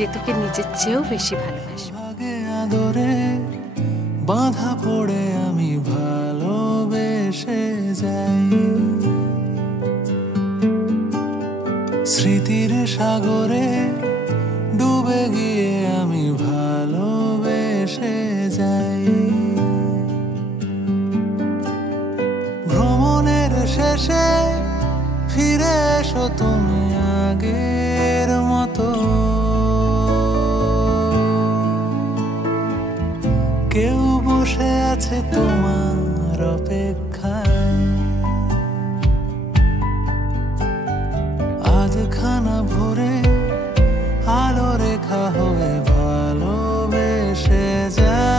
যে তোকে নিজের চেয়েও বেশি ভালোবাসি। আদরে বাঁধা পড়ে আমি ভালোবেসে যাই, স্মৃতির সাগরে ডুবে গিয়ে আমি ভালোবেসে যাই। ভ্রমণের শেষে ফিরে এসো তুমি আগের মতো, কেউ বসে আছে তোমার অপেক্ষায়। আজ খানা ভরে আলো রেখা হয়ে ভালোবেসে যায়।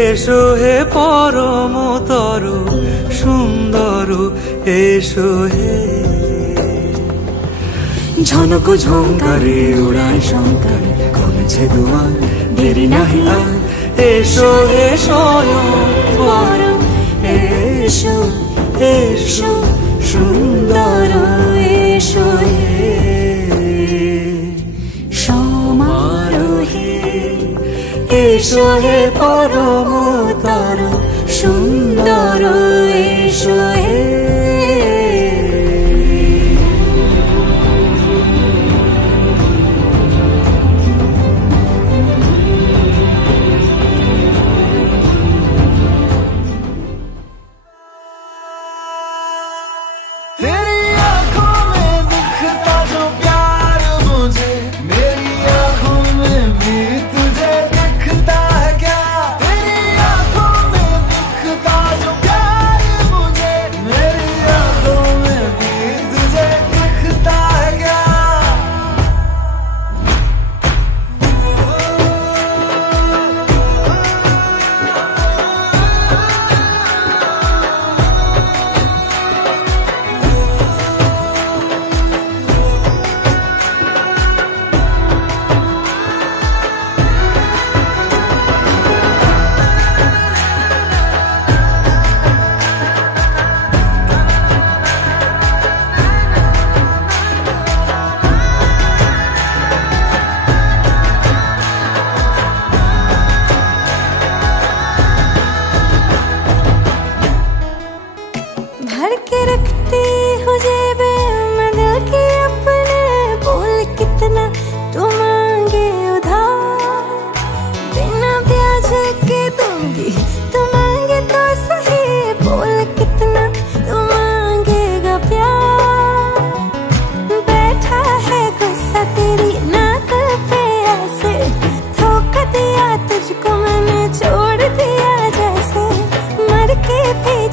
এসো হে পরমতর সুন্দর, এসো হে ঝনক ঝঙ্কারে উড়ায় শঙ্কারে কমেছে দুয়ার, দেরি নাহি আর এসো হে স্বয়ং পরম, এসো এসো সুন্দর, এসো হে সমারোহে, এসো হে পরমতর সুন্দর, এসো হে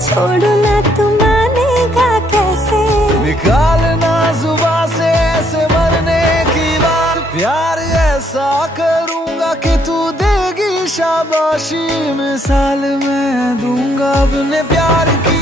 छोड़ू ना तू मानेगा कैसे, निकालना जुबान से ऐसे मरने की बात, प्यार ऐसा करूंगा कि तू देगी शाबाशी, मिसाल मैं दूंगा अपने प्यार की।